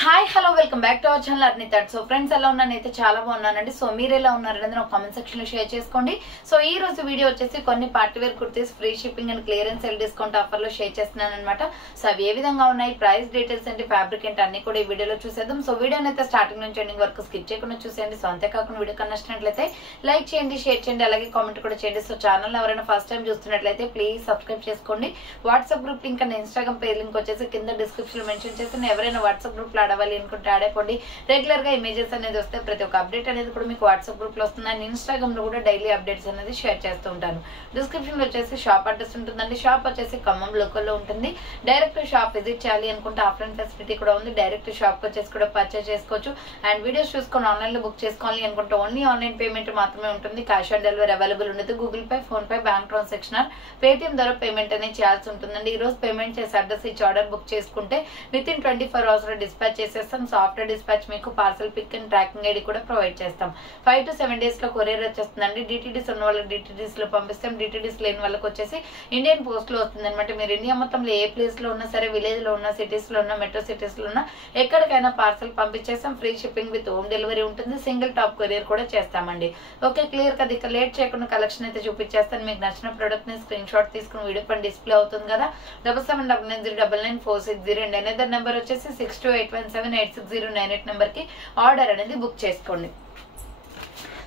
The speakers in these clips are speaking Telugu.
Hi hello welcome back to our channel Arni thought. So friends ఎలా ఉన్నానైతే చాలా బాగున్నానండి. సో మీరు ఎలా ఉన్నారనేది నాకు కామెంట్ సెక్షన్ లో షేర్ చేసుకోండి. సో ఈ రోజు వీడియో వచ్చేసి కొన్ని party wear kurtis free shipping and clearance sale discount offer లో షేర్ చేస్తున్నాను అనమాట. సో అవి ఏ విధంగా ఉన్నాయి, ప్రైస్ డీటెయిల్స్ ఏంటి, ఫ్యాబ్రిక్ ఏంటి అన్ని కూడా ఈ వీడియోలో చూసేద్దాం. సో వీడియోని అయితే స్టార్టింగ్ నుంచి ఎండింగ్ వరకు స్కిప్ చేయకుండా చూసేయండి. సో అంతేకాకుండా వీడియో నచ్చినట్లయితే లైక్ చేయండి, షేర్ చేయండి, అలాగే కామెంట్ కూడా చేయండి. సో ఛానల్ ఎవరైనా ఫస్ట్ టైం చూస్తున్నట్లయితే ప్లీజ్ సబ్స్క్రైబ్ చేసుకోండి. WhatsApp group link and Instagram page link వచ్చేసి కింద డిస్క్రిప్షన్ లో మెన్షన్ చేసి ఎవరైనా వాట్సాప్ గ్రూప్ లో అడవాలి అనుకుంటే ఆడైపోండి. రెగ్యులర్ గా ఇమేజెస్ అనేది వస్తే ప్రతి ఒక్క అప్డేట్ అనేది కూడా మీకు వాట్సాప్ గ్రూప్ లో వస్తుంది. అండ్ ఇన్స్టాగ్రామ్ లో కూడా డైలీ అప్డేట్స్ అనేది షేర్ చేస్తూ ఉంటాను. డిస్క్రిప్షన్ లో వచ్చేసి షాప్ అడ్రస్ ఉంటుందండి. షాప్ వచ్చేసి ఖమ్మం లోకల్ లో ఉంటుంది. డైరెక్ట్ షాప్ విజిట్ చేయాలి అనుకుంటే ఆఫ్లైన్ ఫెసిలిటీ కూడా ఉంది. డైరెక్ట్ షాప్ వచ్చేసి కూడా పర్చేస్ చేసుకోవచ్చు. అండ్ వీడియోస్ చూసుకొని ఆన్లైన్ లో బుక్ చేసుకోవాలి అనుకుంటే ఓన్లీ ఆన్లైన్ పేమెంట్ మాత్రమే ఉంటుంది. క్యాష్ ఆన్ డెలివరీ అవైలబుల్ ఉండదు. Google Pay, PhonePe, bank transaction, Paytm ద్వారా పేమెంట్ అనేది చేయాల్సి ఉంటుందండి. ఈ రోజు పేమెంట్ చేసి అడ్రస్ ఇచ్చి ఆర్డర్ బుక్ చేసుకుంటే విత్ ఇన్ 24 hours లో డిస్పాచ్ చేసేస్తాం. సో ఆఫ్టర్ డిస్పాచ్ మీకు parcel pick and tracking ID కూడా ప్రొవైడ్ చేస్తాం. 5 to 7 days లో కొరియర్ వచ్చేస్తుందండి. డిటిడిస్ ఉన్న వాళ్ళకి డిటిడిస్ లో పంపిస్తాం. డిటిడిస్ లేని వాళ్ళకి వచ్చేసి ఇండియన్ పోస్ట్ లో వస్తుంది అనమాట. మీరు ఇండియా మొత్తంలో ఏ ప్లేస్ లో ఉన్నా సరే, విలేజ్ లో ఉన్నా, సిటీస్ లో ఉన్నా, మెట్రో సిటీస్ లో ఉన్నా, ఎక్కడికైనా పార్సల్ పంపించేస్తాం. Free shipping with home delivery ఉంటుంది. సింగిల్ టాప్ కొరియర్ కూడా చేస్తామండి. ఓకే, క్లియర్ కదా. ఇక లేట్ చేయకుండా కలెక్షన్ అయితే చూపించేస్తాను. మీకు నచ్చిన ప్రొడక్ట్ ని స్క్రీన్ షాట్ తీసుకుని వీడియో పైన డిస్ప్లే అవుతుంది కదా. 7799099460 అండ్ అనదర్ నెంబర్ వచ్చేసి 6281786098 నెంబర్ కి ఆర్డర్ అనేది బుక్ చేసుకోండి.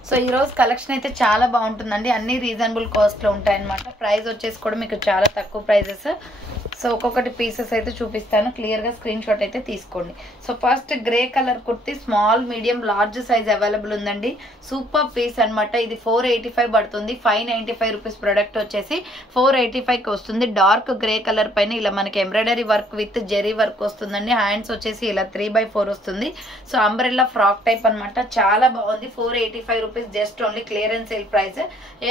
సో ఈ రోజు కలెక్షన్ అయితే చాలా బాగుంటుందండి. అన్ని రీజనబుల్ కాస్ట్ లో ఉంటాయి అనమాట. ప్రైస్ వచ్చేసి కూడా మీకు చాలా తక్కువ ప్రైజెస్. సో ఒక్కొక్కటి పీసెస్ అయితే చూపిస్తాను. క్లియర్ గా స్క్రీన్ షాట్ అయితే తీసుకోండి. So first grey colour kurti small, medium, large size available ఉందండి. సూపర్ పీస్ అనమాట. ఇది 485 పడుతుంది. 595 రూపీస్ ప్రొడక్ట్ వచ్చేసి 485 కి వస్తుంది. డార్క్ గ్రే కలర్ పైన ఇలా మనకి embroidery work with zari work వస్తుందండి. హ్యాండ్స్ వచ్చేసి ఇలా 3/4 వస్తుంది. సో అంబ్రెల్లా ఫ్రాక్ టైప్ అనమాట. చాలా బాగుంది. 485 rupees just only clearance sale price.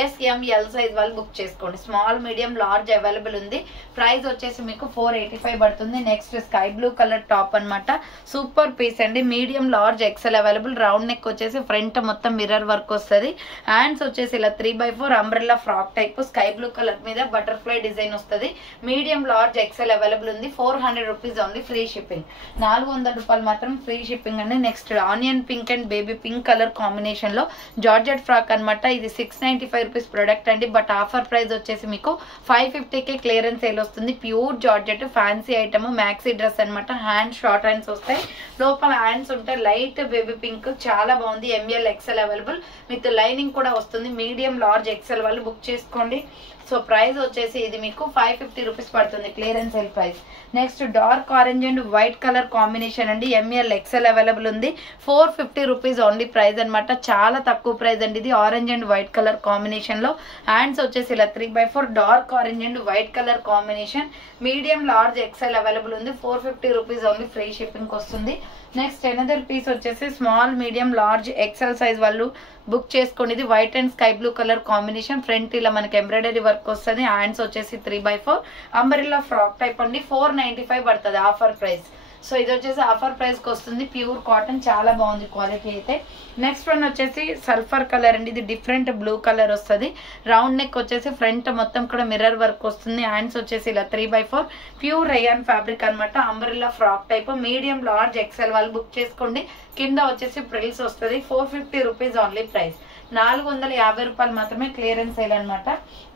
SML size వాళ్ళు బుక్ చేసుకోండి. స్మాల్, మీడియం, లార్జ్ అవైలబుల్ ఉంది. ప్రైస్ వచ్చేసి మీకు 485 పడుతుంది. Next sky blue colour top అనమాట. సూపర్ పీస్ అండి. Medium, large, XL available. Round neck వచ్చేసి ఫ్రంట్ మొత్తం మిర్రర్ వర్క్ వస్తుంది. హ్యాండ్స్ వచ్చేసి ఇలా 3/4 umbrella frock type. Sky blue colour మీద బటర్ఫ్లై డిజైన్ వస్తుంది. మీడియం, లార్జ్, ఎక్సెల్ అవైలబుల్ ఉంది. 400 రూపీస్ ఓన్లీ ఫ్రీ షిప్పింగ్. 400 రూపాయలు మాత్రం ఫ్రీ షిప్పింగ్ అండి. Next onion pink and baby pink colour combination లో జార్జెట్ ఫ్రాక్ అనమాట. ఇది 695 రూపీస్ ప్రొడక్ట్ అండి. బట్ ఆఫర్ ప్రైస్ వచ్చేసి మీకు 550కే క్లియరెన్స్ సేల్ వస్తుంది. Pure georgette fancy item, maxi dress అనమాట. హ్యాండ్స్ షార్ట్ హ్యాండ్స్ వస్తాయి. లోపల హ్యాండ్స్ ఉంటాయి. లైట్ బేబీ పింక్ చాలా బాగుంది. ML XL available with lining కూడా వస్తుంది. మీడియం, లార్జ్, ఎక్సెల్ వాళ్ళు బుక్ చేసుకోండి. సో ప్రైస్ వచ్చేసి ఇది మీకు 550 రూపీస్ పడుతుంది clearance sale price. Next dark orange and white colour combination అండి. ML XL అవైలబుల్ ఉంది. 450 రూపీస్ ఓన్లీ ప్రైస్ అనమాట. చాలా తక్కువ ప్రైస్ అండి ఇది. Orange and white colour combination లో హ్యాండ్స్ వచ్చేసి ఇలా 3/4 dark orange and white colour combination. Medium, large, XL available ఉంది. 450 రూపీస్ ఓన్లీ ఫ్రీ షిప్పింగ్ వస్తుంది. నెక్స్ట్ ఎనదర్ పీస్ వచ్చేసి small, medium, large, XL size వాళ్ళు బుక్ చేసుకోండి. ఇది white and sky blue colour combination. Front ఇలా మనకి ఎంబ్రాయిడరీ వర్క్ వస్తుంది. హ్యాండ్స్ వచ్చేసి 3/4 అంబ్రెల్లా ఫ్రాక్ టైప్ అండి. 495 పడుతుంది ఆఫర్ ప్రైస్. సో ఇది వచ్చేసి ఆఫర్ ప్రైస్ కి వస్తుంది. ప్యూర్ కాటన్ చాలా బాగుంది క్వాలిటీ అయితే. నెక్స్ట్ వన్ వచ్చేసి సల్ఫర్ కలర్ అండి. ఇది డిఫరెంట్ బ్లూ కలర్ వస్తుంది. రౌండ్ నెక్ వచ్చేసి ఫ్రంట్ మొత్తం కూడా మిర్రర్ వర్క్ వస్తుంది. హ్యాండ్స్ వచ్చేసి ఇలా 3/4 ప్యూర్ రేయాన్ ఫ్యాబ్రిక్ అనమాట. Umbrella frock type. Medium, large, XL వాళ్ళు బుక్ చేసుకోండి. కింద వచ్చేసి ప్రిల్స్ వస్తుంది. 450 రూపీస్ ఓన్లీ ప్రైస్. 450 రూపాయలు మాత్రమే క్లియరెన్స్ సేల్ అనమాట.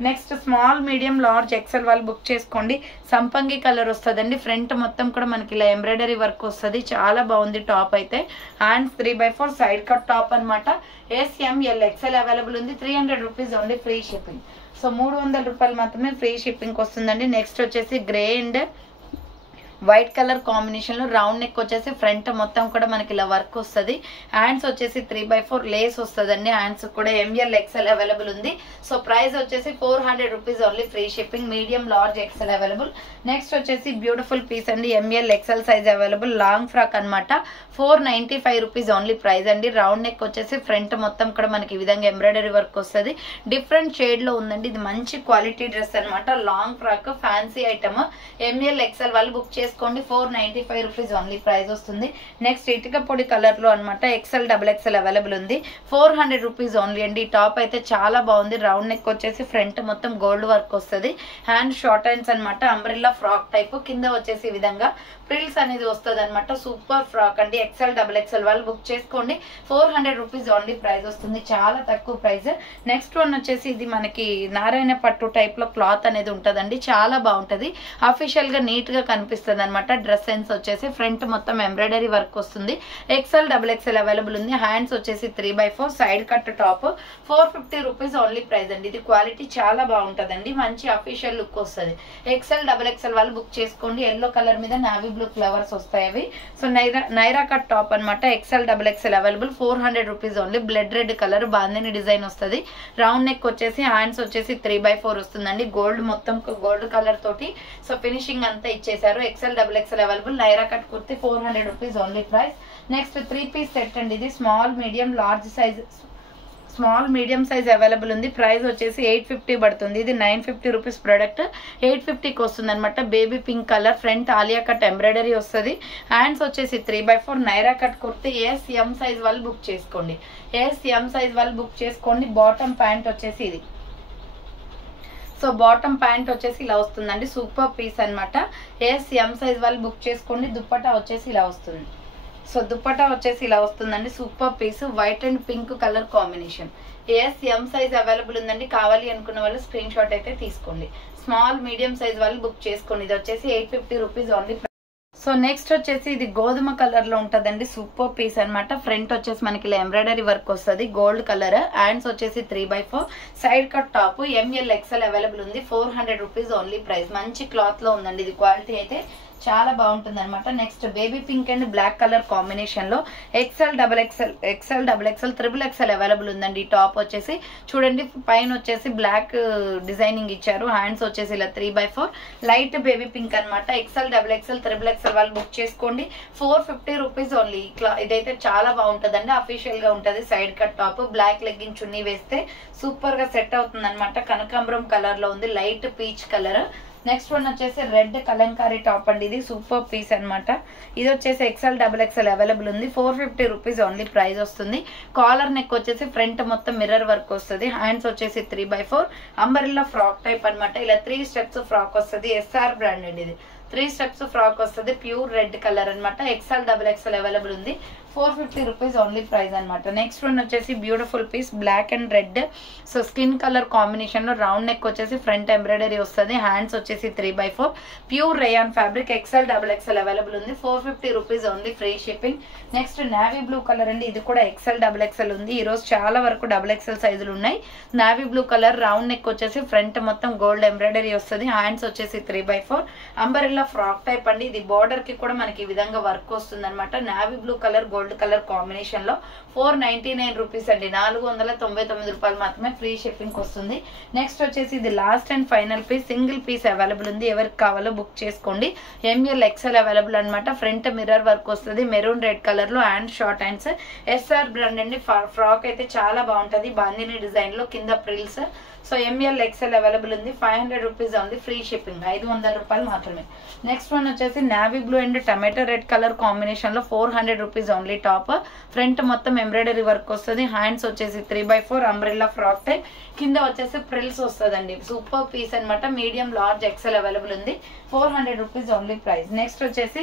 Next small, medium, large, XL వాళ్ళు బుక్ చేసుకోండి. సంపంగి కలర్ వస్తుందండి. ఫ్రంట్ మొత్తం కూడా మనకి ఇలా ఎంబ్రాయిడరీ వర్క్ వస్తుంది. చాలా బాగుంది టాప్ అయితే. హ్యాండ్స్ 3/4 సైడ్ కట్ టాప్ అనమాట. SML XL అవైలబుల్ ఉంది. 300 rupees only free shipping. So 300 రూపాయలు మాత్రమే ఫ్రీ షిప్పింగ్ వస్తుందండి. నెక్స్ట్ వచ్చేసి grey and white colour combination లో రౌండ్ నెక్ వచ్చేసి ఫ్రంట్ మొత్తం కూడా మనకి ఇలా వర్క్ వస్తుంది. హ్యాండ్స్ వచ్చేసి 3/4 లేస్ వస్తుందండి. హ్యాండ్స్ కూడా ML XL అవైలబుల్ ఉంది. సో ప్రైస్ వచ్చేసి 400 rupees only free shipping. Medium, large, XL available. Next వచ్చేసి బ్యూటిఫుల్ పీస్ అండి. ML XL size available. Long frock అనమాట. 495 రూపీస్ ఓన్లీ ప్రైస్ అండి. రౌండ్ నెక్ వచ్చేసి ఫ్రంట్ మొత్తం కూడా మనకి ఈ విధంగా ఎంబ్రాయిడరీ వర్క్ వస్తుంది. డిఫరెంట్ షేడ్ లో ఉందండి. ఇది మంచి క్వాలిటీ డ్రెస్ అనమాట. Long frock fancy item. ML XL వాళ్ళు బుక్ చేసి 495 రూపీస్ ఓన్లీ ప్రైస్ వస్తుంది. నెక్స్ట్ ఇటుక పొడి కలర్ లో అనమాట. XL, XXL అవైలబుల్ ఉంది. 400 రూపీస్ ఓన్లీ అండి. టాప్ అయితే చాలా బాగుంది. రౌండ్ నెక్ వచ్చేసి ఫ్రంట్ మొత్తం గోల్డ్ వర్క్ వస్తుంది. హ్యాండ్ షార్ట్ హ్యాండ్స్ అనమాట. Umbrella frock type. కింద వచ్చేసి ఈ విధంగా ప్రిల్స్ అనేది వస్తుంది అనమాట. సూపర్ ఫ్రాక్ అండి. ఎక్సెల్ డబుల్ ఎక్సెల్ వాళ్ళు బుక్ చేసుకోండి. 400 రూపీస్ ఓన్లీ ప్రైస్ వస్తుంది, చాలా తక్కువ ప్రైస్. నెక్స్ట్ వన్ వచ్చేసి ఇది మనకి నారాయణ పట్టు టైప్ లో క్లాత్ అనేది ఉంటదండి, చాలా బాగుంటది. అఫీషియల్ గా నీట్ గా కనిపిస్తుంది అనమాట. డ్రెస్ సెన్స్ వచ్చేసి ఫ్రంట్ మొత్తం ఎంబ్రాయిడరీ వర్క్ వస్తుంది. ఎక్సెల్ డబుల్ ఎక్సెల్ అవైలబుల్ ఉంది. హ్యాండ్స్ వచ్చేసి 3/4 side cut top. 450 rupees only price అండి. ఇది క్వాలిటీ చాలా బాగుంటదండి, మంచి అఫీషియల్ లుక్ వస్తుంది. ఎక్సెల్ డబుల్ ఎక్సెల్ వాళ్ళు బుక్ చేసుకోండి. ఎల్లో కలర్ మీద నావీ బ్లూ ఫ్లవర్స్ వస్తాయి అవి. సో నైరా కట్ టాప్ అనమాట. XL double XL available. 400 rupees only. Blood red colour bandhani design వస్తుంది. రౌండ్ నెక్ వచ్చేసి హ్యాండ్స్ వచ్చేసి 3/4 వస్తుందండి. గోల్డ్ మొత్తం గోల్డ్ కలర్ తోటి సో ఫినిషింగ్ అంతా ఇచ్చేసారు. XL double XL available. Naira cut kurti 400 rupees only price. Next 3 piece set అండి. ఇది small medium large size, small medium size available ఉంది. ప్రైస్ వచ్చేసి 850 పడుతుంది. ఇది 950 రూపీస్ ప్రొడక్ట్ 850కి వస్తుంది అనమాట. Baby pink colour, front Alia cut embroidery వస్తుంది. హ్యాండ్స్ వచ్చేసి 3/4 Naira cut kurti. M size వాళ్ళు బుక్ చేసుకోండి. ఎం సైజ్ వాళ్ళు బుక్ చేసుకోండి. బాటమ్ ప్యాంట్ వచ్చేసి ఇది. సో బాటమ్ ప్యాంట్ వచ్చేసి ఇలా వస్తుందండి. సూపర్ పీస్ అనమాట. ఎం సైజ్ వాళ్ళు బుక్ చేసుకోండి. దుప్పటా వచ్చేసి ఇలా వస్తుంది. సో దుప్పటా వచ్చేసి ఇలా వస్తుందండి. Super piece, white and pink colour combination. M size available ఉందండి. కావాలి అనుకున్న వాళ్ళు స్క్రీన్ షాట్ అయితే తీసుకోండి. స్మాల్ మీడియం సైజ్ వాళ్ళు బుక్ చేసుకోండి. ఇది వచ్చేసి 850 రూపీస్ ఓన్లీ. సో నెక్స్ట్ వచ్చేసి ఇది గోధుమ కలర్ లో ఉంటదండి. సూపర్ పీస్ అనమాట. ఫ్రంట్ వచ్చేసి మనకి ఇలా ఎంబ్రాయిడరీ వర్క్ వస్తుంది, గోల్డ్ కలర్. హ్యాండ్స్ వచ్చేసి 3/4 side cut top. ML XL available ఉంది. 400 రూపీస్ ఓన్లీ ప్రైస్. మంచి క్లాత్ లో ఉందండి. ఇది క్వాలిటీ అయితే చాలా బాగుంటుంది అనమాట. Next baby pink and black colour combination లో XL double XL triple XL available ఉందండి. ఈ టాప్ వచ్చేసి చూడండి, పైన వచ్చేసి బ్లాక్ డిజైనింగ్ ఇచ్చారు. హ్యాండ్స్ వచ్చేసి ఇలా 3/4 లైట్ బేబీ పింక్ అనమాట. XL double XL triple XL వాళ్ళు బుక్ చేసుకోండి. 450 రూపీస్ ఓన్లీ. ఇదైతే చాలా బాగుంటదండి, అఫీషియల్ గా ఉంటది. Side cut top, black legging chunni వేస్తే సూపర్ గా సెట్ అవుతుంది అనమాట. కనకాంబరం కలర్ లో ఉంది, light peach colour. Next one వచ్చేసి రెడ్ కలంకారీ టాప్ అండి. ఇది సూపర్ పీస్ అనమాట. ఇది వచ్చేసి ఎక్సెల్ డబుల్ ఎక్సెల్ అవైలబుల్ ఉంది. 450 రూపీస్ ఓన్లీ ప్రైస్ వస్తుంది. కాలర్ నెక్ వచ్చేసి ఫ్రంట్ మొత్తం మిర్రర్ వర్క్ వస్తుంది. హ్యాండ్స్ వచ్చేసి 3/4 అంబరిల్లా ఫ్రాక్ టైప్ అనమాట. ఇలా 3 స్టెప్స్ ఫ్రాక్ వస్తుంది. ఎస్ఆర్ బ్రాండ్ అండి. ఇది 3 స్టెప్స్ ఫ్రాక్ వస్తుంది. ప్యూర్ రెడ్ కలర్ అనమాట. ఎక్సెల్ డబుల్ ఎక్సెల్ అవైలబుల్ ఉంది. 450 రూపీస్ ఓన్లీ ప్రైస్ అనమాట. నెక్స్ట్ వన్ వచ్చేసి beautiful piece black and red. So skin colour combination లో రౌండ్ నెక్ వచ్చేసి ఫ్రంట్ ఎంబ్రాయిడరీ వస్తుంది. హ్యాండ్స్ వచ్చేసి 3/4 pure rayon fabric. XL double XL available ఉంది. 450 rupees only, free shipping. Next navy blue colour అండి. ఇది కూడా ఎక్సెల్ డబుల్ ఎక్సెల్ ఉంది. ఈ రోజు చాలా వరకు డబుల్ ఎక్సెల్ సైజులు ఉన్నాయి. Navy blue colour, round neck వచ్చేసి ఫ్రంట్ మొత్తం గోల్డ్ ఎంబ్రాయిడరీ వస్తుంది. హ్యాండ్స్ వచ్చేసి 3/4 అంబరిల్లా ఫ్రాక్ టైప్ అండి. ఇది బార్డర్ కి కూడా మనకి ఈ విధంగా వర్క్ వస్తుంది అనమాట. Navy blue colour gold colour combination లో 499 రూపీస్ అండి. 499 రూపాయలు మాత్రమే, ఫ్రీ షిప్పింగ్ వస్తుంది. నెక్స్ట్ వచ్చేసి ఇది last and final piece, single piece available ఉంది. ఎవరికి కావాలో బుక్ చేసుకోండి. ఎంఎల్ ఎక్సెల్ అవైలబుల్ అనమాట. ఫ్రంట్ మిర్రర్ వర్క్ వస్తుంది, మెరూన్ రెడ్ కలర్ లో. Hand short hands. SR brand అండి. ఫ్రాక్ అయితే చాలా బాగుంటది, బాందిని డిజైన్ లో, కింద frills. So ML XL available ఉంది. 500 రూపీస్ ఓన్లీ, ఫ్రీ షిప్పింగ్. 500 రూపాయలు మాత్రమే. నెక్స్ట్ వన్ వచ్చేసి navy blue and tomato red colour combination లో 400 రూపీస్ ఓన్లీ. టాప్ ఫ్రంట్ మొత్తం ఎంబ్రాయిడరీ వర్క్ వస్తుంది. హ్యాండ్స్ వచ్చేసి 3/4 అంబ్రెల్లా ఫ్రాక్ టైప్. కింద వచ్చేసి ప్రిల్స్ వస్తుందండి. సూపర్ పీస్ అనమాట. మీడియం లార్జ్ ఎక్సెల్ అవైలబుల్ ఉంది. 400 రూపీస్ ఓన్లీ ప్రైస్. నెక్స్ట్ వచ్చేసి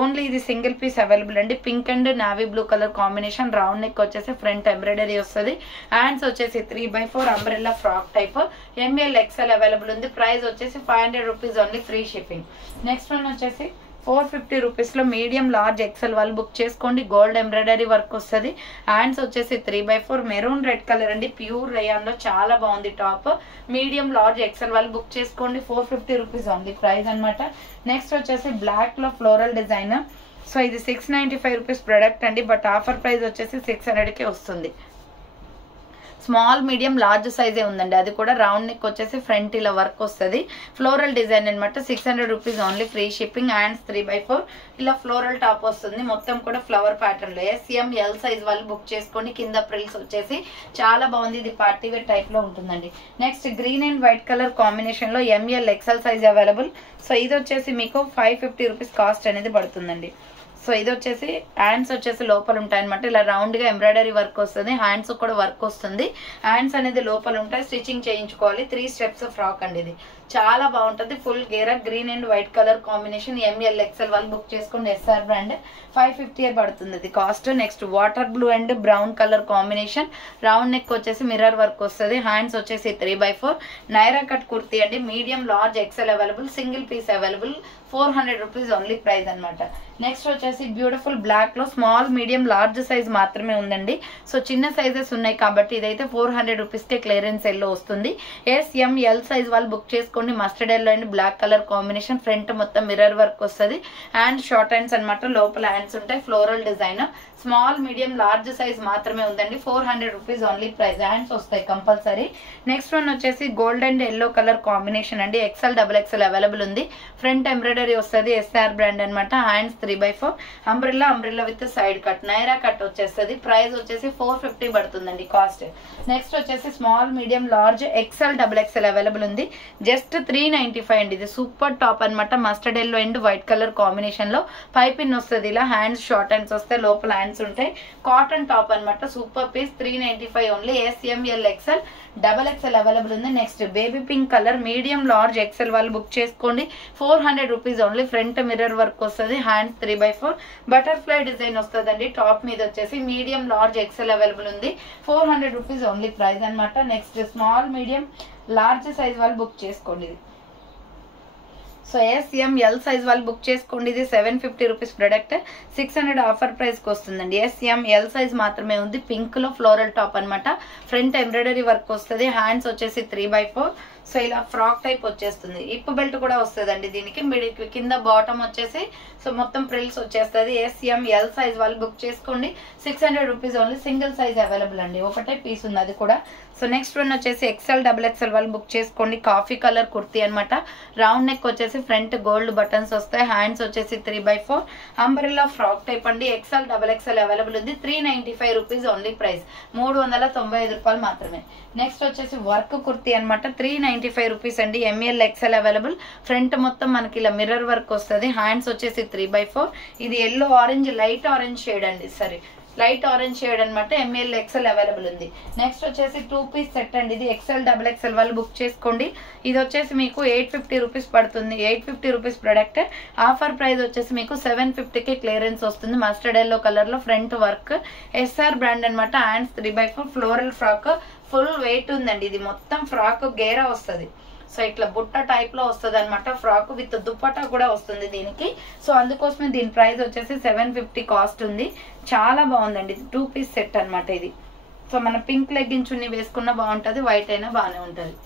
ఓన్లీ ఇది సింగిల్ పీస్ అవైలబుల్ అండి. Pink and navy blue colour combination. Round neck వచ్చేసి ఫ్రంట్ ఎంబ్రాయిడరీ వస్తుంది. హ్యాండ్స్ వచ్చేసి 3/4 umbrella frock type. M L XL available ఉంది. ప్రైస్ వచ్చేసి 500 rupees only, free shipping. Next one వచ్చేసి 450 రూపీస్ లో మీడియం లార్జ్ ఎక్సెల్ వాళ్ళు బుక్ చేసుకోండి. గోల్డ్ ఎంబ్రాయిడరీ వర్క్ వస్తుంది. హ్యాండ్స్ వచ్చేసి 3/4 మెరూన్ రెడ్ కలర్ అండి. ప్యూర్ రేయాన్ లో చాలా బాగుంది టాప్. మీడియం లార్జ్ ఎక్సెల్ వాళ్ళు బుక్ చేసుకోండి. 450 రూపీస్ ఓన్లీ ప్రైస్ అనమాట. నెక్స్ట్ వచ్చేసి బ్లాక్ లో ఫ్లోరల్ డిజైన్. సో ఇది 695 రూపీస్ ప్రొడక్ట్ అండి. బట్ ఆఫర్ ప్రైస్ వచ్చేసి 600కే వస్తుంది. స్మాల్ మీడియం లార్జ్ సైజే ఉందండి. అది కూడా రౌండ్ నెక్ వచ్చేసి ఫ్రంట్ ఇలా వర్క్ వస్తుంది. ఫ్లోరల్ డిజైన్ అనమాట. 600 rupees only, free shipping. Hands 3/4 ఇలా ఫ్లోరల్ టాప్ వస్తుంది. మొత్తం కూడా ఫ్లవర్ ప్యాటర్న్ లో. ఎస్ఎం ఎల్ సైజ్ వాళ్ళు బుక్ చేసుకోండి. కింద ప్రిల్స్ వచ్చేసి చాలా బాగుంది. ఇది పార్టీ వేర్ టైప్ లో ఉంటుందండి. Next green and white colour combination లో ML XL size available. So ఇది వచ్చేసి మీకు 550 రూపీస్ కాస్ట్ అనేది పడుతుందండి. సో ఇది వచ్చేసి హ్యాండ్స్ వచ్చేసి లోపల ఉంటాయి అనమాట. ఇలా రౌండ్ గా ఎంబ్రాయిడరీ వర్క్ వస్తుంది, హ్యాండ్స్ కూడా వర్క్ వస్తుంది. హ్యాండ్స్ అనేది లోపల ఉంటాయి, స్టిచ్చింగ్ చేయించుకోవాలి. 3 స్టెప్స్ ఫ్రాక్ అండి. ఇది చాలా బాగుంటది. ఫుల్ గేరా green and white colour combination. ML XL వాళ్ళు బుక్ చేసుకోండి. SR బ్రాండ్ 550 పడుతుంది ఇది cost. Next water blue and brown colour combination. Round neck వచ్చేసి మిర్రర్ వర్క్ వస్తుంది. హ్యాండ్స్ వచ్చేసి 3/4 నైరా కట్ కుర్తీ అండి. Medium large XL available, single piece available. 400 rupees only price అనమాట. నెక్స్ట్ వచ్చేసి బ్యూటిఫుల్ బ్లాక్ లో స్మాల్ మీడియం లార్జ్ సైజ్ మాత్రమే ఉందండి. సో చిన్న సైజెస్ ఉన్నాయి కాబట్టి ఇదైతే 400 రూపీస్ కే క్లియరెన్స్ ఎల్లో వస్తుంది. SML సైజ్ వాళ్ళు బుక్ చేసుకోండి. Mustard yellow and black colour combination. Front మొత్తం మిర్రర్ వర్క్ వస్తుంది. హ్యాండ్ షార్ట్ హ్యాండ్స్ అనమాట, లోపల హ్యాండ్స్ ఉంటాయి. Floral design. Small medium large size మాత్రమే ఉందండి. 400 రూపీస్ ఓన్లీ ప్రైస్. హ్యాండ్స్ వస్తాయి కంపల్సరీ. నెక్స్ట్ వన్ వచ్చేసి gold and yellow colour combination అండి. XL XXL అవైలబుల్ ఉంది. ఫ్రంట్ ఎంబ్రాయిడరీ వస్తుంది. SR బ్రాండ్ అనమాట. Hands 3/4 umbrella with side cut Naira cut వచ్చేస్తుంది. ప్రైస్ వచ్చేసి 450 పడుతుందండి కాస్ట్. నెక్స్ట్ వచ్చేసి small medium large XL XXL available ఉంది. జస్ట్ 395 అండి. ఇది సూపర్ టాప్ అనమాట. Mustard yellow and white colour combination లో పైపిన్ వస్తుంది. ఇలా హ్యాండ్స్ షార్ట్ హ్యాండ్స్ వస్తాయి, లోపల హ్యాండ్స్ ఉంటాయి. కాటన్ టాప్ అనమాట. Super piece. 395 only. SML XL XXL available ఉంది. Next baby pink colour medium large XL వాళ్ళు బుక్ చేసుకోండి. 400 rupees only. Front mirror work వస్తుంది. హ్యాండ్స్ 3/4 బటర్ఫ్లై డిజైన్ వస్తుందండి. టాప్ మీద వచ్చేసి మీడియం లార్జ్ XL అవైలబుల్ ఉంది. 400 రూపీస్ ఓన్లీ ప్రైస్ అనమాట. Next small medium large size వాళ్ళు బుక్ చేసుకోండి. సో SML సైజ్ వాళ్ళు బుక్ చేసుకోండి. ఇది 750 రూపీస్ ప్రొడక్ట్. 600 ఆఫర్ ప్రైస్ కి వస్తుందండి. SML సైజ్ మాత్రమే ఉంది. పింక్ లో ఫ్లోరల్ టాప్ అనమాట. ఫ్రంట్ ఎంబ్రాయిడరీ వర్క్ వస్తుంది. హ్యాండ్స్ వచ్చేసి 3/4. సో ఇలా ఫ్రాక్ టైప్ వచ్చేస్తుంది. ఇప్పు బెల్ట్ కూడా వస్తుందండి దీనికి. కింద బాటమ్ వచ్చేసి సో మొత్తం ప్రిల్స్ వచ్చేస్తుంది. SML సైజ్ వాళ్ళు బుక్ చేసుకోండి. 600 rupees only. Single size available అండి. ఒకటే పీస్ ఉంది అది కూడా. సో నెక్స్ట్ వన్ వచ్చేసి XL XXL వాళ్ళు బుక్ చేసుకోండి. కాఫీ కలర్ కుర్తీ అనమాట. రౌండ్ నెక్ వచ్చేసి ఫ్రంట్ గోల్డ్ బటన్స్ వస్తాయి. హ్యాండ్స్ వచ్చేసి 3/4 అంబ్రెల్లా ఫ్రాక్ టైప్ అండి. XL XXL అవైలబుల్ ఉంది. 395 రూపీస్ ఓన్లీ ప్రైస్. 395 రూపాయలు మాత్రమే. నెక్స్ట్ వచ్చేసి వర్క్ కుర్తీ అనమాట. 395 రూపీస్ అండి. ML XL available. ఫ్రంట్ మొత్తం మనకి ఇలా మిర్రర్ వర్క్ వస్తుంది. హ్యాండ్స్ వచ్చేసి 3/4. ఇది yellow orange light orange shade అండి. సరే లైట్ ఆరెంజ్ షేడ్ అనమాట. ML XL అవైలబుల్ ఉంది. నెక్స్ట్ వచ్చేసి 2 పీస్ సెట్ అండి. ఇది XL XXL వాళ్ళు బుక్ చేసుకోండి. ఇది వచ్చేసి మీకు 850 రూపీస్ పడుతుంది. 850 రూపీస్ ప్రొడక్ట్. ఆఫర్ ప్రైస్ వచ్చేసి మీకు 750కి క్లియరెన్స్ వస్తుంది. మస్టర్డ్ ఎల్లో కలర్ లో ఫ్రంట్ వర్క్. SR బ్రాండ్ అనమాట. Hands 3/4 floral frock. Full weight ఉందండి. ఇది మొత్తం ఫ్రాక్ గేరా వస్తుంది. సో ఇట్లా బుట్ట టైప్ లో వస్తుంది అనమాట. ఫ్రాక్ విత్ దుప్పటా కూడా వస్తుంది దీనికి. సో అందుకోసమే దీని ప్రైస్ వచ్చేసి 750 కాస్ట్ ఉంది. చాలా బాగుందండి. 2 పీస్ సెట్ అనమాట ఇది. సో మన పింక్ లెగ్గిన్ చున్నీ వేసుకున్నా బాగుంటది, వైట్ అయినా బాగానే ఉంటది.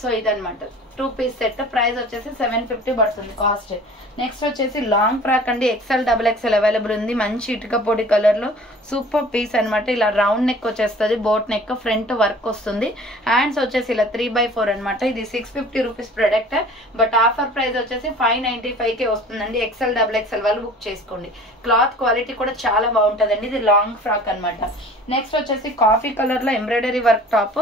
సో ఇదనమాట 2 పీస్ సెట్. ప్రైస్ వచ్చేసి 750 పడుతుంది కాస్ట్. నెక్స్ట్ వచ్చేసి లాంగ్ ఫ్రాక్ అండి. XL XXL అవైలబుల్ ఉంది. మంచి ఇటుక పొడి కలర్ లో సూపర్ పీస్ అనమాట. ఇలా రౌండ్ నెక్ వచ్చేస్తుంది. బోట్ నెక్ ఫ్రంట్ వర్క్ వస్తుంది. హ్యాండ్స్ వచ్చేసి ఇలా 3/4 అనమాట. ఇది 650 rupees product. But offer price వచ్చేసి 595కే వస్తుందండి. XL XXL వాళ్ళు బుక్ చేసుకోండి. క్లాత్ క్వాలిటీ కూడా చాలా బాగుంటుందండి. ఇది లాంగ్ ఫ్రాక్ అనమాట. నెక్స్ట్ వచ్చేసి కాఫీ కలర్ లో embroidery work top.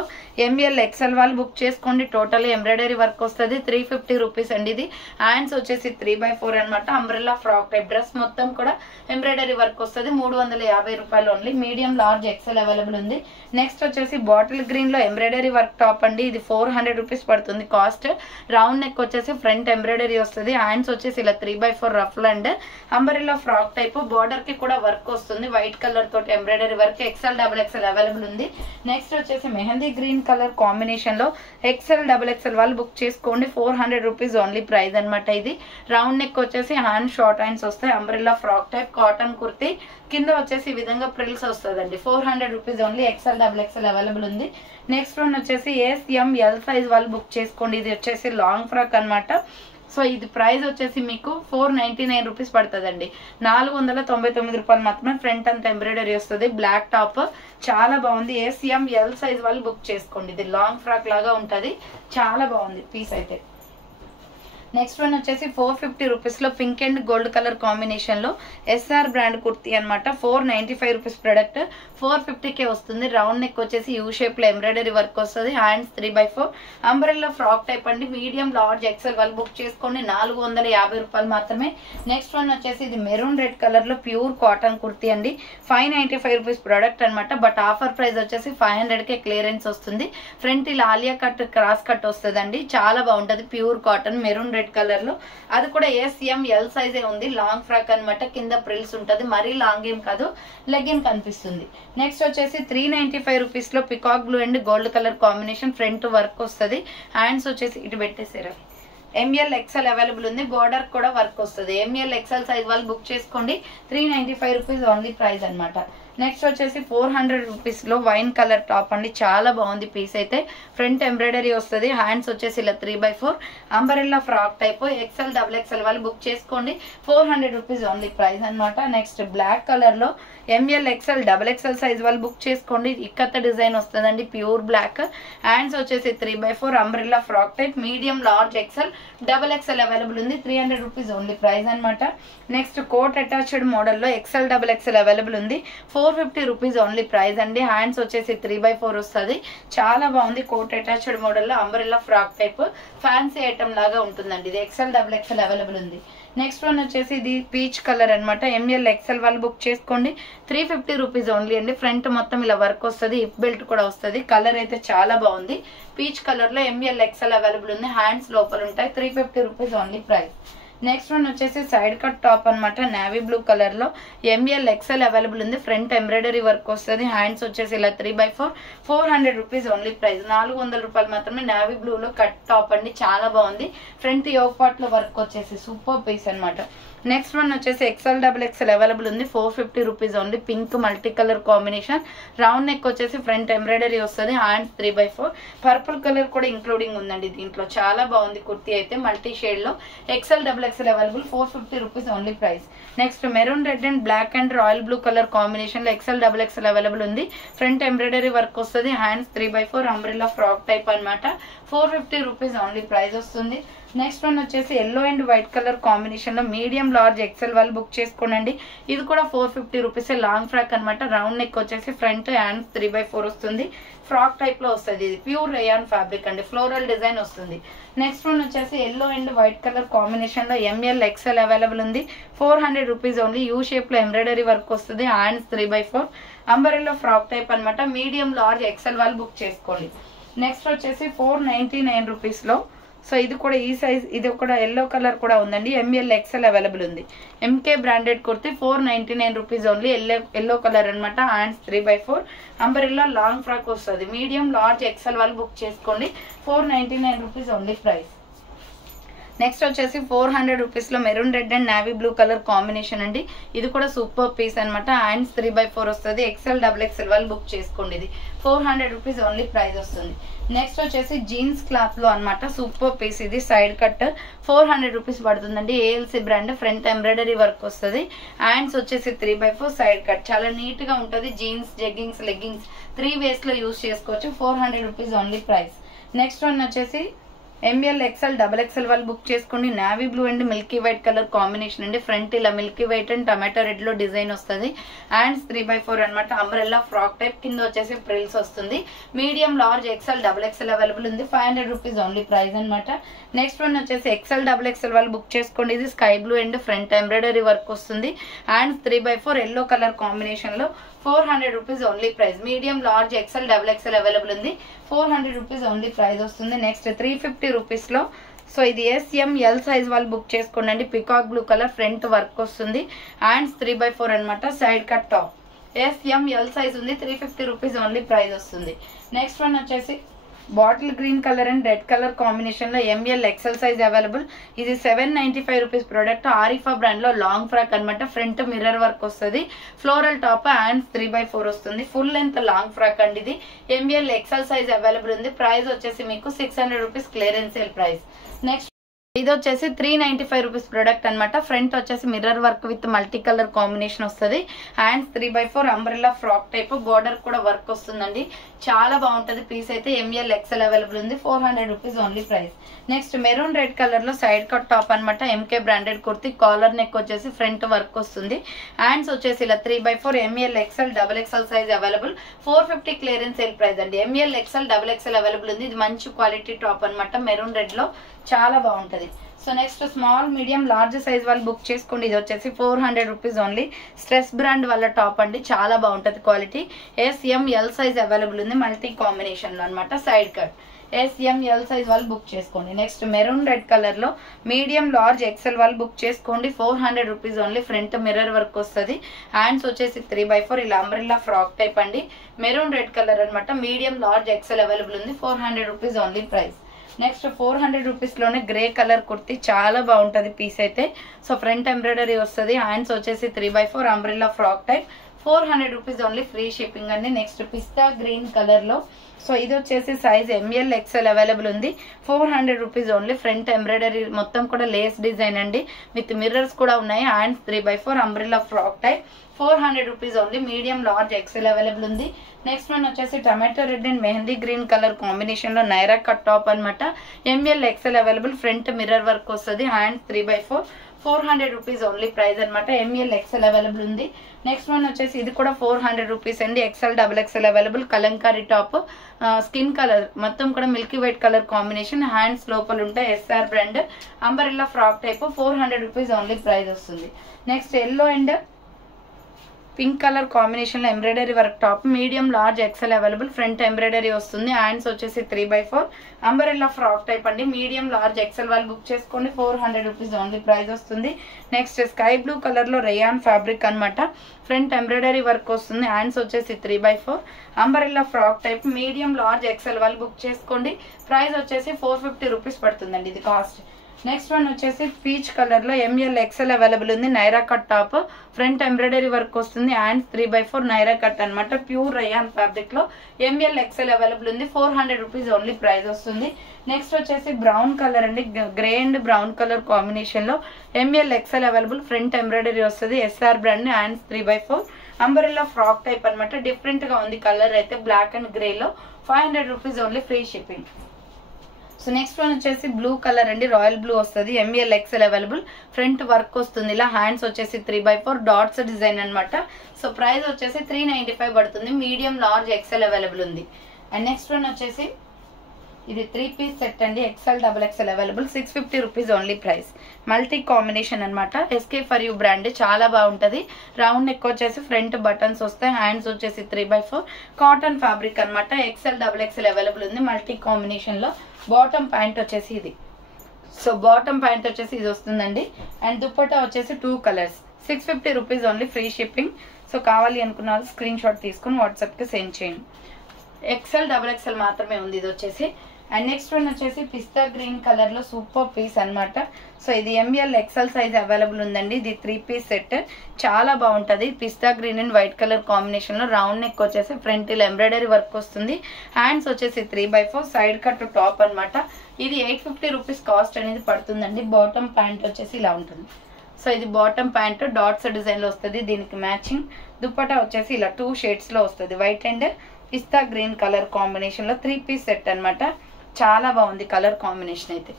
ML XL వాళ్ళు బుక్ చేసుకోండి. టోటల్ ఎంబ్రాయిడరీ వర్క్ వస్తుంది. 350 రూపీస్ అండి. ఇది హ్యాండ్స్ వచ్చేసి 3/4 అనమాట. Umbrella frock type. డ్రెస్ మొత్తం కూడా ఎంబ్రాయిడరీ వర్క్ వస్తుంది. 350 రూపాయలు only. Medium large XL available ఉంది. నెక్స్ట్ వచ్చేసి బాటిల్ గ్రీన్ లో ఎంబ్రాయిడరీ వర్క్ టాప్ అండి. ఇది 400 రూపీస్ పడుతుంది కాస్ట్. రౌండ్ నెక్ వచ్చేసి ఫ్రంట్ ఎంబ్రాయిడరీ వస్తుంది. హ్యాండ్స్ వచ్చేసి ఇలా 3/4 rough and umbrella frock type. Border కి కూడా వర్క్ వస్తుంది. వైట్ కలర్ తోటి embroidery work. XL XXL available ఉంది. నెక్స్ట్ వచ్చేసి మెహందీ గ్రీన్ కలర్ కాంబినేషన్ లో XL XXL వాళ్ళు బుక్ చేసుకోండి. 400 రూపీస్ ఓన్లీ ప్రైస్ అనమాట. ఇది రౌండ్ నెక్ వచ్చేసి హ్యాండ్ షార్ట్ హ్యాండ్స్ వస్తాయి. Umbrella frock type cotton kurti. కింద వచ్చేసి ఈ విధంగా ప్రిల్స్ వస్తుందండి. 400 rupees only. XL XXL available ఉంది. నెక్స్ట్ వన్ వచ్చేసి SML సైజ్ వాళ్ళు బుక్ చేసుకోండి. ఇది వచ్చేసి లాంగ్ ఫ్రాక్ అనమాట. సో ఇది ప్రైస్ వచ్చేసి మీకు 499 రూపీస్ పడుతుందండి. 499 రూపాయలు మాత్రమే. ఫ్రంట్ అంతా ఎంబ్రాయిడరీ వస్తుంది. బ్లాక్ టాప్ చాలా బాగుంది. SML సైజ్ వాళ్ళు బుక్ చేసుకోండి. ఇది లాంగ్ ఫ్రాక్ లాగా ఉంటది. చాలా బాగుంది పీస్ అయితే. నెక్స్ట్ వన్ వచ్చేసి 450 రూపీస్లో పింక్ అండ్ గోల్డ్ కలర్ కాంబినేషన్లో ఎస్ఆర్ బ్రాండ్ కుర్తీ అనమాట. 495 రూపీస్ ప్రొడక్ట్ 450కే వస్తుంది. రౌండ్ నెక్ వచ్చేసి యూ షేప్లో ఎంబ్రాయిడరీ వర్క్ వస్తుంది. హ్యాండ్స్ 3/4 అంబ్రెల్లా ఫ్రాక్ టైప్ అండి. మీడియం లార్జ్ ఎక్సెల్ వాళ్ళు బుక్ చేసుకోండి. 450 రూపాయలు మాత్రమే. నెక్స్ట్ వన్ వచ్చేసి ఇది మెరూన్ రెడ్ కలర్లో ప్యూర్ కాటన్ కుర్తీ అండి. 595 రూపీస్ ప్రొడక్ట్ అనమాట. బట్ ఆఫర్ ప్రైస్ వచ్చేసి 500కే క్లియరెన్స్ వస్తుంది. ఫ్రంట్ ఇలా ఆలియా కట్ క్రాస్ కట్ వస్తుంది అండి. చాలా బాగుంటుంది. Pure cotton maroon red colour లో, అది కూడా SML సైజే ఉంది. లాంగ్ ఫ్రాక్ అనమాట. కింద ప్రిల్స్ ఉంటుంది. మరీ లాంగ్ ఏం కాదు, లెగ్గిన్ కనిపిస్తుంది. నెక్స్ట్ వచ్చేసి 395 రూపీస్ లో peacock blue and gold colour combination. Front work వస్తుంది. హ్యాండ్స్ వచ్చేసి ఇటు పెట్టేసారు. ML XL అవైలబుల్ ఉంది. బోర్డర్ కూడా వర్క్ వస్తుంది. ML XL సైజ్ వాళ్ళు బుక్ చేసుకోండి. 395 రూపీస్ ఓన్లీ ప్రైస్ అనమాట. నెక్స్ట్ వచ్చేసి 400 రూపీస్ లో వైన్ కలర్ టాప్ అండి. చాలా బాగుంది పీస్ అయితే. ఫ్రంట్ ఎంబ్రాయిడరీ వస్తుంది. హ్యాండ్స్ వచ్చేసి ఇలా 3/4 umbrella frock type. XL XXL వాళ్ళు బుక్ చేసుకోండి. 400 రూపీస్ ఓన్లీ ప్రైస్ అనమాట. నెక్స్ట్ బ్లాక్ కలర్ లో ML XL XXL సైజ్ వాళ్ళు బుక్ చేసుకోండి. ఇక్కత్త డిజైన్ వస్తుందండి. Pure black. హ్యాండ్స్ వచ్చేసి 3/4 umbrella frock type. Medium large XL XXL available ఉంది. 300 రూపీస్ ఓన్లీ ప్రైస్ అనమాట. నెక్స్ట్ కోట్ అటాచ్డ్ మోడల్లో XL XXL అవైలబుల్ ఉంది. 450 రూపీస్ ఓన్లీ ప్రైస్ అండి. హ్యాండ్స్ వచ్చేసి 3/4 వస్తుంది. చాలా బాగుంది. కోట్ అటాచ్డ్ మోడల్లో umbrella frock type fancy item లాగా ఉంటుందండి. ఇది XL XXL అవైలబుల్ ఉంది. నెక్స్ట్ వన్ వచ్చేసి ఇది పీచ్ కలర్ అనమాట. ML XL వాళ్ళు బుక్ చేసుకోండి. 350 రూపీస్ ఓన్లీ అండి. ఫ్రంట్ మొత్తం ఇలా వర్క్ వస్తుంది. హిప్ బెల్ట్ కూడా వస్తుంది. కలర్ అయితే చాలా బాగుంది. పీచ్ కలర్ లో ML XL అవైలబుల్ ఉంది. హ్యాండ్స్ లోపల ఉంటాయి. 350 rupees only price. Next one వచ్చేసి సైడ్ కట్ టాప్ అనమాట. నేవీ బ్లూ కలర్ లో ML XL అవైలబుల్ ఉంది. ఫ్రంట్ ఎంబ్రాయిడరీ వర్క్ వస్తుంది. హ్యాండ్స్ వచ్చేసి ఇలా 3/4 400 రూపీస్ ఓన్లీ ప్రైస్. 400 రూపాయలు మాత్రమే. నేవీ బ్లూ లో కట్ టాప్ అండి. చాలా బాగుంది. ఫ్రంట్ యోగ్ పార్ట్ లో వర్క్ వచ్చేసి సూపర్ పీస్ అనమాట. నెక్స్ట్ వన్ వచ్చేసి XL XXL అవైలబుల్ ఉంది. 450 rupees only. Pink multi colour combination. Round neck వచ్చేసి ఫ్రంట్ ఎంబ్రాయిడరీ వస్తుంది. హ్యాండ్స్ 3/4 పర్పుల్ కలర్ కూడా ఇంక్లూడింగ్ ఉందండి దీంట్లో. చాలా బాగుంది కుర్తీ అయితే. మల్టీ షేడ్ లో XL XXL available. 450 rupees only price. Next maroon red and black and royal blue colour combination లో XL XXL అవైలబుల్ ఉంది. ఫ్రంట్ ఎంబ్రాయిడరీ వర్క్ వస్తుంది. హ్యాండ్స్ 3/4 అంబ్రెల్లా ఫ్రాక్ టైప్ అనమాట. 450 రూపీస్ ఓన్లీ ప్రైస్ వస్తుంది. నెక్స్ట్ వన్ వచ్చేసి yellow and white colour combination లో మీడియం లార్జ్ XL వాళ్ళు బుక్ చేసుకోండి. ఇది కూడా 450 రూపీస్. లాంగ్ ఫ్రాక్ అనమాట. రౌండ్ నెక్ వచ్చేసి ఫ్రంట్ హ్యాండ్స్ 3/4 వస్తుంది. ఫ్రాక్ టైప్ లో వస్తుంది. ఇది ప్యూర్ రేయాన్ ఫ్యాబ్రిక్ అండి. ఫ్లోరల్ డిజైన్ వస్తుంది. నెక్స్ట్ వన్ వచ్చేసి yellow and white colour combination లో ML XL అవైలబుల్ ఉంది. 400 రూపీస్ ఓన్లీ. యూ షేప్ లో ఎంబ్రాయిడరీ వర్క్ వస్తుంది. హ్యాండ్స్ 3/4 అంబరెల్లా ఫ్రాక్ టైప్ అనమాట. మీడియం లార్జ్ XL వాళ్ళు బుక్ చేసుకోండి. నెక్స్ట్ వచ్చేసి 499 రూపీస్ లో, సో ఇది కూడా ఈ సైజ్, ఇది కూడా ఎల్లో కలర్ కూడా ఉందండి. ML XL అవైలబుల్ ఉంది. MK branded kurti 499 rupees only. Yellow colour అనమాట. హ్యాండ్స్ 3/4 అంబరెల్లా లాంగ్ ఫ్రాక్ వస్తుంది. మీడియం లార్జ్ XL వాళ్ళు బుక్ చేసుకోండి. 499 రూపీస్ ఓన్లీ ప్రైస్. నెక్స్ట్ వచ్చేసి 400 రూపీస్ లో maroon red and navy blue colour combination అండి. ఇది కూడా సూపర్ పీస్ అనమాట. హ్యాండ్స్ 3/4 వస్తుంది. XL XXL వాళ్ళు బుక్ చేసుకోండి. ఇది 400 రూపీస్ ఓన్లీ ప్రైస్ వస్తుంది. నెక్స్ట్ వచ్చేసి జీన్స్ క్లాత్ లో అనమాట. Super piece. ఇది సైడ్ కట్ 400 రూపీస్ పడుతుందండి. ALC brand. Front embroidery work వస్తుంది. హ్యాండ్స్ వచ్చేసి 3/4 సైడ్ కట్. చాలా నీట్ గా ఉంటుంది. జీన్స్, జెగ్గింగ్స్, లెగ్గింగ్స్ 3 వేస్ లో యూజ్ చేసుకోవచ్చు. 400 rupees only price. Next one వచ్చేసి ML XL XXL వాళ్ళు బుక్ చేసుకోండి. Navy blue and Milky white colour combination అండి. ఫ్రంట్ ఇలా Milky white and tomato red లో డిజైన్ వస్తుంది. హ్యాండ్స్ 3/4 అనమాట. Umbrella frock type. కింద వచ్చేసి ప్రిల్స్ వస్తుంది. Medium large XL XXL available ఉంది. 500 రూపీస్ ఓన్లీ ప్రైస్ అనమాట. నెక్స్ట్ వన్ వచ్చేసి XL XXL వాళ్ళు బుక్ చేసుకోండి. ఇది sky blue and front embroidery work వస్తుంది. హ్యాండ్స్ 3/4 ఎల్లో కలర్ కాంబినేషన్ లో 400 rupees only price. Medium large XL XXL available ఉంది. 400 రూపీస్ ఓన్లీ ప్రైస్ వస్తుంది. నెక్స్ట్ 350 రూపీస్ లో, సో ఇది SML సైజ్ వాళ్ళు బుక్ చేసుకోండి. Peacock blue colour. Front work వస్తుంది. హ్యాండ్స్ 3/4 అనమాట. Side cut top. SML size ఉంది. 350 రూపీస్ ఓన్లీ ప్రైస్ వస్తుంది. నెక్స్ట్ వన్ వచ్చేసి bottle green colour and red colour combination లో ML XL సైజ్ అవైలబుల్. ఇది 795 రూపీస్ ప్రోడక్ట్. ఆరిఫా బ్రాండ్ లో లాంగ్ ఫ్రాక్ అనమాట. ఫ్రంట్ మిర్రర్ వర్క్ వస్తుంది. Floral top. హ్యాండ్స్ 3/4 వస్తుంది. ఫుల్ లెంత్ లాంగ్ ఫ్రాక్ అండి. ఇది ML XL సైజ్ అవైలబుల్ ఉంది. ప్రైస్ వచ్చేసి మీకు 600 rupees clearance sale price. Next ఇది వచ్చేసి 395 రూపీస్ ప్రొడక్ట్ అనమాట. ఫ్రంట్ వచ్చేసి mirror work with multi colour combination వస్తుంది. Hands 3/4 umbrella frock type, border కూడా వర్క్ వస్తుందండి. చాలా బాగుంటది పీస్ అయితే. ML XL అవైలబుల్ ఉంది. 400 rupees only price. Next maroon red colour లో సైడ్ కట్ టాప్ అనమాట. MK branded kurti, caller neck వచ్చేసి ఫ్రంట్ వర్క్ వస్తుంది. హ్యాండ్స్ వచ్చేసి ఇలా 3/4 ML XL XXL size available. 450 clearance sale price అండి. ML XL XXL అవైలబుల్ ఉంది. ఇది మంచి క్వాలిటీ టాప్ అనమాట. మెరూన్ రెడ్ లో చాలా బాగుంటది. So next small medium large size వాళ్ళు బుక్ చేసుకోండి. ఇది వచ్చేసి 400 రూపీస్ ఓన్లీ. స్ట్రెస్ బ్రాండ్ వాళ్ళ టాప్ అండి. చాలా బాగుంటది క్వాలిటీ. SML సైజ్ అవైలబుల్ ఉంది. మల్టీ కాంబినేషన్ లో అనమాట. సైడ్ కట్ SML సైజ్ వాళ్ళు బుక్ చేసుకోండి. నెక్స్ట్ మెరూన్ రెడ్ కలర్ లో మీడియం లార్జ్ ఎక్సెల్ వాళ్ళు బుక్ చేసుకోండి. 400 rupees only. Front mirror work వస్తుంది. హ్యాండ్స్ వచ్చేసి 3/4 ఇలా అంబ్రెల్లా ఫ్రాక్ టైప్ అండి. మెరూన్ రెడ్ కలర్ అనమాట. మీడియం లార్జ్ ఎక్సెల్ అవైలబుల్ ఉంది. 400 rupees only price. Next 400 rupees లోనే గ్రే కలర్ కుర్తి, చాలా బాగుంటది పీస్ అయితే. సో ఫ్రంట్ ఎంబ్రాయిడరీ వస్తుంది. హ్యాండ్స్ వచ్చేసి 3/4 umbrella frock type. 400 rupees only. Free shipping అండి. నెక్స్ట్ పిస్తా గ్రీన్ కలర్ లో, సో ఇది వచ్చేసి సైజ్ ML XL అవైలబుల్ ఉంది. 400 రూపీస్ ఓన్లీ. ఫ్రంట్ ఎంబ్రాయిడరీ మొత్తం కూడా లేస్ డిజైన్ అండి. విత్ మిర్రర్స్ కూడా ఉన్నాయి. Hands 3/4 umbrella frock type. 400 rupees only. Medium large XL available ఉంది. నెక్స్ట్ వన్ వచ్చేసి tomato red and mehndi green colour combination లో నైరా కట్ టాప్ అనమాట. ML XL available. Front mirror work వస్తుంది. హ్యాండ్స్ 3/4. 400 రూపీస్ ఓన్లీ ప్రైస్ అనమాట. ML XL అవైలబుల్ ఉంది. నెక్స్ట్ వన్ వచ్చేసి ఇది కూడా 400 రూపీస్ అండి. XL XXL available. Kalamkari top, skin colour మొత్తం కూడా milky white colour combination. Hands లోపల ఉంటాయి. SR brand umbrella frock type. 400 rupees only price వస్తుంది. Next yellow and pink colour combination లో embroidery work top. Medium large XL available. Front embroidery వస్తుంది. హ్యాండ్స్ వచ్చేసి 3/4 అంబరెల్లా ఫ్రాక్ టైప్ అండి. మీడియం లార్జ్ XL వాళ్ళు బుక్ చేసుకోండి. 400 రూపీస్ ఓన్లీ ప్రైస్ వస్తుంది. నెక్స్ట్ స్కై బ్లూ కలర్ లో రేయాన్ ఫ్యాబ్రిక్ అనమాట. ఫ్రంట్ ఎంబ్రాయిడరీ వర్క్ వస్తుంది. హ్యాండ్స్ వచ్చేసి 3/4 umbrella frock type. Medium large XL వాళ్ళు బుక్ చేసుకోండి. ప్రైస్ వచ్చేసి 450 రూపీస్ పడుతుందండి ఇది కాస్ట్. నెక్స్ట్ వన్ వచ్చేసి పీచ్ కలర్ లో ML XL అవైలబుల్ ఉంది. Naira cut top. Front embroidery work వస్తుంది. హ్యాండ్స్ 3/4 నైరా కట్ అనమాట. ప్యూర్ రయాన్ ఫ్యాబ్రిక్ లో ML XL అవైలబుల్ ఉంది. 400 రూపీస్ ఓన్లీ ప్రైస్ వస్తుంది. నెక్స్ట్ వచ్చేసి బ్రౌన్ కలర్ అండి. Grey and brown colour combination లో ML XL available. Front embroidery వస్తుంది. SR brand. Hands 3/4 umbrella frock type అనమాట. డిఫరెంట్ గా ఉంది కలర్ అయితే. బ్లాక్ అండ్ గ్రే లో 500 rupees only. Free shipping. So next one వచ్చేసి బ్లూ కలర్ అండి. రాయల్ బ్లూ వస్తుంది. ML XL available. Front work వస్తుంది. ఇలా హ్యాండ్స్ వచ్చేసి 3/4 డాట్స్ డిజైన్ అనమాట. సో ప్రైస్ వచ్చేసి 395 పడుతుంది. మీడియం లార్జ్ XL అవైలబుల్ ఉంది. అండ్ నెక్స్ట్ వన్ వచ్చేసి ఇది 3 పీస్ సెట్ అండి. XL XXL available. 650 rupees only price. Multi combination అనమాట. SK for you brand. చాలా బాగుంటది. రౌండ్ నెక్ వచ్చేసి ఫ్రంట్ బటన్స్ వస్తాయి. హ్యాండ్స్ వచ్చేసి 3/4 కాటన్ ఫ్యాబ్రిక్ అనమాట. XL XXL అవైలబుల్ ఉంది. మల్టీ కాంబినేషన్ లో బాటమ్ ప్యాంట్ వచ్చేసి ఇది. సో బాటమ్ ప్యాంట్ వచ్చేసి ఇది వస్తుందండి. అండ్ దుప్పట్టా వచ్చేసి 2 colours. 650 rupees only. Free shipping. So కావాలి అనుకున్న వాళ్ళు స్క్రీన్ షాట్ తీసుకుని వాట్సాప్ కి సెండ్ చేయండి. XL XXL మాత్రమే ఉంది ఇది వచ్చేసి. అండ్ నెక్స్ట్ వన్ వచ్చేసి పిస్తా గ్రీన్ కలర్ లో సూపర్ పీస్ అనమాట. సో ఇది ML XL సైజ్ అవైలబుల్ ఉందండి. ఇది 3 పీస్ సెట్. చాలా బాగుంటది. పిస్తా green and white colour combination లో రౌండ్ నెక్ వచ్చేసి ఫ్రంట్ ఇలా ఎంబ్రాయిడరీ వర్క్ వస్తుంది. హ్యాండ్స్ వచ్చేసి 3/4 సైడ్ కట్ టాప్ అనమాట. ఇది 850 రూపీస్ కాస్ట్ అనేది పడుతుందండి. బాటమ్ ప్యాంట్ వచ్చేసి ఇలా ఉంటుంది. సో ఇది బాటమ్ ప్యాంట్ డాట్స్ డిజైన్ లో వస్తుంది. దీనికి మ్యాచింగ్ దుప్పటా వచ్చేసి ఇలా 2 షేడ్స్ లో వస్తుంది. White and pista green colour combination లో 3 పీస్ సెట్ అనమాట. చాలా బాగుంది కలర్ కాంబినేషన్ అయితే.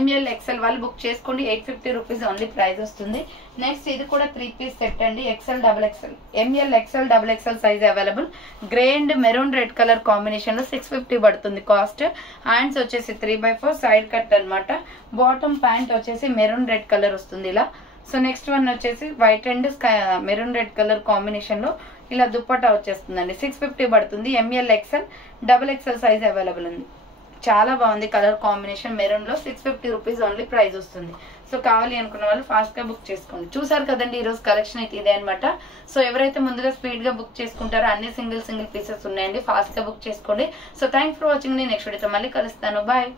ML XL వాళ్ళు బుక్ చేసుకోండి. 850 రూపీస్ ఓన్లీ ప్రైస్ వస్తుంది. నెక్స్ట్ ఇది కూడా 3 పీస్ సెట్ అండి. XL XXL ML XL XXL size available. Grey and maroon red colour combination లో 650 పడుతుంది కాస్ట్. హ్యాండ్స్ వచ్చేసి 3/4 సైడ్ కట్ అనమాట. బాటమ్ ప్యాంట్ వచ్చేసి మెరూన్ రెడ్ కలర్ వస్తుంది ఇలా. సో నెక్స్ట్ వన్ వచ్చేసి white and maroon red colour combination లో ఇలా దుప్పట్టా వచ్చేస్తుందండి. 650 పడుతుంది. ML XL XXL size available ఉంది. చాలా బాగుంది కలర్ కాంబినేషన్. మెరూన్ లో 650 రూపీస్ ఓన్లీ ప్రైస్ వస్తుంది. సో కావాలి అనుకున్న వాళ్ళు ఫాస్ట్ గా బుక్ చేసుకోండి. చూసారు కదండి ఈ రోజు కలెక్షన్ అయితే ఇదే అనమాట. సో ఎవరైతే ముందుగా స్పీడ్ గా బుక్ చేసుకుంటారో అన్ని సింగిల్ పీసెస్ ఉన్నాయండి. ఫాస్ట్ గా బుక్ చేసుకోండి. So thanks for watching. Next వీడియోతో మళ్ళీ కలుస్తాను. బాయ్.